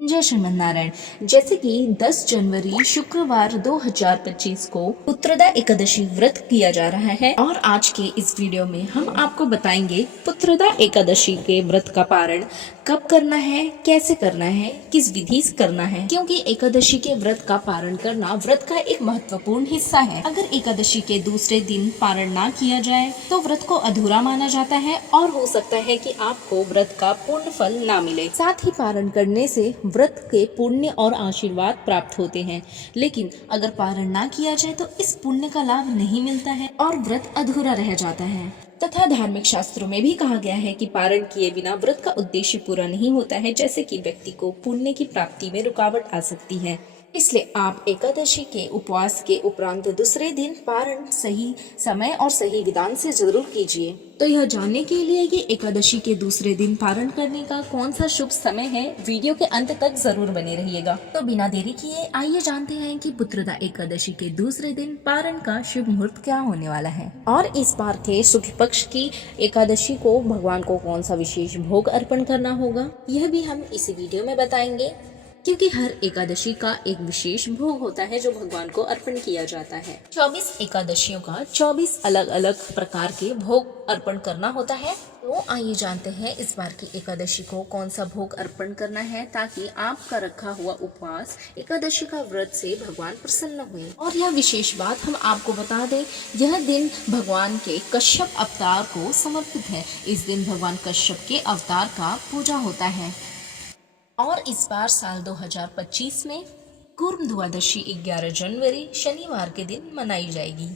जय श्रीमन नारायण। जैसे कि 10 जनवरी शुक्रवार 2025 को पुत्रदा एकादशी व्रत किया जा रहा है और आज के इस वीडियो में हम आपको बताएंगे पुत्रदा एकादशी के व्रत का पारण कब करना है, कैसे करना है, किस विधि से करना है, क्योंकि एकादशी के व्रत का पारण करना व्रत का एक महत्वपूर्ण हिस्सा है। अगर एकादशी के दूसरे दिन पारण ना किया जाए तो व्रत को अधूरा माना जाता है और हो सकता है कि आपको व्रत का पूर्ण फल ना मिले। साथ ही पारण करने से व्रत के पुण्य और आशीर्वाद प्राप्त होते हैं, लेकिन अगर पारण ना किया जाए तो इस पुण्य का लाभ नहीं मिलता है और व्रत अधूरा रह जाता है। तथा धार्मिक शास्त्रों में भी कहा गया है कि पारण किए बिना व्रत का उद्देश्य पूरा नहीं होता है, जैसे कि व्यक्ति को पुण्य की प्राप्ति में रुकावट आ सकती है। इसलिए आप एकादशी के उपवास के उपरांत दूसरे दिन पारण सही समय और सही विधान से जरूर कीजिए। तो यह जानने के लिए कि एकादशी के दूसरे दिन पारण करने का कौन सा शुभ समय है, वीडियो के अंत तक जरूर बने रहिएगा। तो बिना देरी किए आइए जानते हैं कि पुत्रदा एकादशी के दूसरे दिन पारण का शुभ मुहूर्त क्या होने वाला है और इस बार के शुक्ल पक्ष की एकादशी को भगवान को कौन सा विशेष भोग अर्पण करना होगा, यह भी हम इसी वीडियो में बताएंगे। क्योंकि हर एकादशी का एक विशेष भोग होता है जो भगवान को अर्पण किया जाता है। 24 एकादशियों का 24 अलग अलग प्रकार के भोग अर्पण करना होता है। तो आइए जानते हैं इस बार की एकादशी को कौन सा भोग अर्पण करना है, ताकि आपका रखा हुआ उपवास एकादशी का व्रत से भगवान प्रसन्न हुए। और यह विशेष बात हम आपको बता दें, यह दिन भगवान के कश्यप अवतार को समर्पित है। इस दिन भगवान कश्यप के अवतार का पूजा होता है और इस बार साल 2025 में कूर्म द्वादशी 11 जनवरी शनिवार के दिन मनाई जाएगी,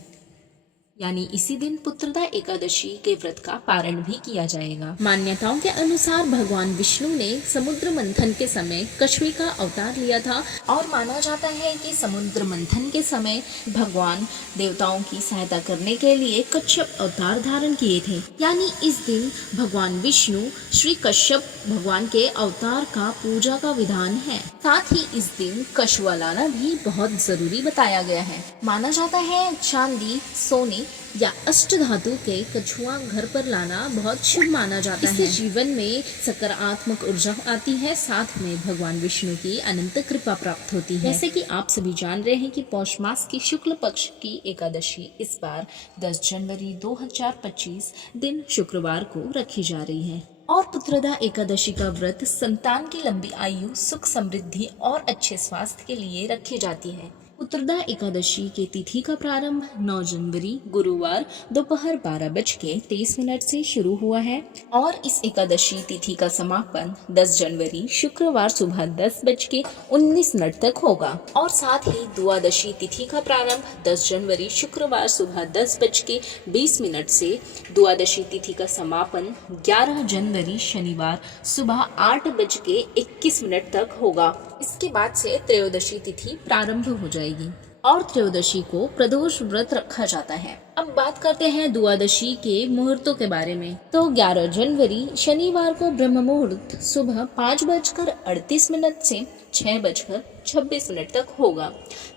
यानी इसी दिन पुत्रदा एकादशी के व्रत का पारण भी किया जाएगा। मान्यताओं के अनुसार भगवान विष्णु ने समुद्र मंथन के समय कछुए का अवतार लिया था और माना जाता है कि समुद्र मंथन के समय भगवान देवताओं की सहायता करने के लिए कच्छप अवतार धारण किए थे। यानी इस दिन भगवान विष्णु श्री कश्यप भगवान के अवतार का पूजा का विधान है। साथ ही इस दिन कछुआ लाना भी बहुत जरूरी बताया गया है। माना जाता है चांदी, सोने या अष्ट धातु के कछुआ घर पर लाना बहुत शुभ माना जाता है। इससे जीवन में सकारात्मक ऊर्जा आती है, साथ में भगवान विष्णु की अनंत कृपा प्राप्त होती है। जैसे कि आप सभी जान रहे हैं कि पौष मास की शुक्ल पक्ष की एकादशी इस बार 10 जनवरी 2025 दिन शुक्रवार को रखी जा रही है और पुत्रदा एकादशी का व्रत संतान की लंबी आयु, सुख समृद्धि और अच्छे स्वास्थ्य के लिए रखी जाती है। पुत्रदा एकादशी के तिथि का प्रारंभ 9 जनवरी गुरुवार दोपहर 12:23 से शुरू हुआ है और इस एकादशी तिथि का समापन 10 जनवरी शुक्रवार सुबह 10:19 तक होगा। और साथ ही द्वादशी तिथि का प्रारंभ 10 जनवरी शुक्रवार सुबह 10:20 से द्वादशी तिथि का समापन 11 जनवरी शनिवार सुबह 8:21 तक होगा। इसके बाद से त्रयोदशी तिथि प्रारंभ हो जाएगी और त्रयोदशी को प्रदोष व्रत रखा जाता है। अब बात करते हैं द्वादशी के मुहूर्तों के बारे में। तो 11 जनवरी शनिवार को ब्रह्म मुहूर्त सुबह 5:38 से 6:26 तक होगा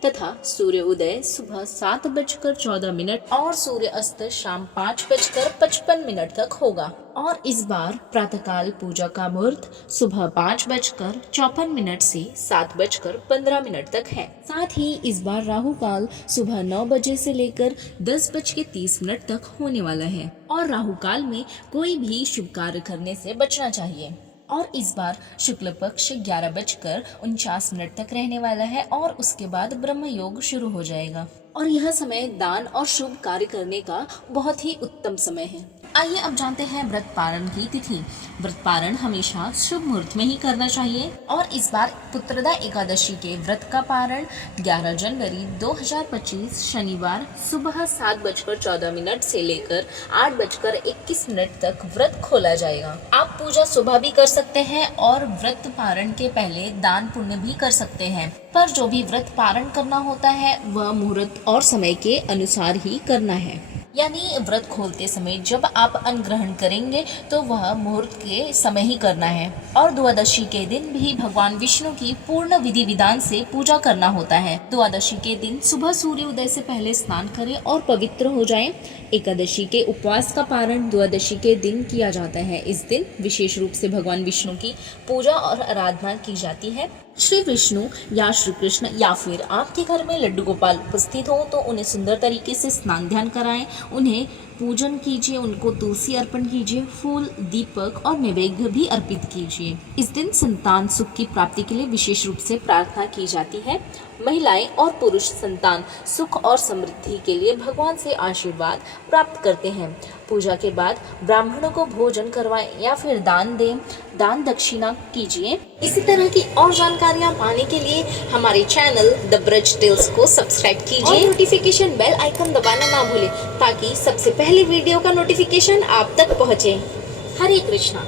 तथा सूर्य उदय सुबह 7:14 और सूर्य अस्त शाम 5:55 तक होगा। और इस बार प्रातःकाल पूजा का मुहूर्त सुबह 5:54 से 7:15 तक है। साथ ही इस बार राहु काल सुबह 9 बजे से लेकर 10:30 तक होने वाला है और राहु काल में कोई भी शुभ कार्य करने से बचना चाहिए। और इस बार शुक्ल पक्ष 11:49 तक रहने वाला है और उसके बाद ब्रह्म योग शुरू हो जाएगा और यह समय दान और शुभ कार्य करने का बहुत ही उत्तम समय है। आइए अब जानते हैं व्रत पारण की तिथि। व्रत पारण हमेशा शुभ मुहूर्त में ही करना चाहिए और इस बार पुत्रदा एकादशी के व्रत का पारण 11 जनवरी 2025 शनिवार सुबह 7:14 से लेकर 8:21 तक व्रत खोला जाएगा। आप पूजा सुबह भी कर सकते हैं और व्रत पारण के पहले दान पुण्य भी कर सकते हैं, पर जो भी व्रत पारण करना होता है वह मुहूर्त और समय के अनुसार ही करना है। यानी व्रत खोलते समय जब आप अन्न ग्रहण करेंगे तो वह मुहूर्त के समय ही करना है। और द्वादशी के दिन भी भगवान विष्णु की पूर्ण विधि विधान से पूजा करना होता है। द्वादशी के दिन सुबह सूर्योदय से पहले स्नान करें और पवित्र हो जाएं। एकादशी के उपवास का पारण द्वादशी के दिन किया जाता है। इस दिन विशेष रूप से भगवान विष्णु की पूजा और आराधना की जाती है। श्री विष्णु या श्री कृष्ण या फिर आपके घर में लड्डू गोपाल उपस्थित हो तो उन्हें सुंदर तरीके से स्नान ध्यान कराएं, उन्हें पूजन कीजिए, उनको तुलसी अर्पण कीजिए, फूल, दीपक और नैवेद्य भी अर्पित कीजिए। इस दिन संतान सुख की प्राप्ति के लिए विशेष रूप से प्रार्थना की जाती है। महिलाएं और पुरुष संतान सुख और समृद्धि के लिए भगवान से आशीर्वाद प्राप्त करते हैं। पूजा के बाद ब्राह्मणों को भोजन करवाएं या फिर दान दें, दान दक्षिणा कीजिए। इसी तरह की और जानकारियां पाने के लिए हमारे चैनल द ब्रज टेल्स को सब्सक्राइब कीजिए और नोटिफिकेशन बेल आइकन दबाना ना भूलें ताकि सबसे पहले वीडियो का नोटिफिकेशन आप तक पहुंचे। हरे कृष्णा।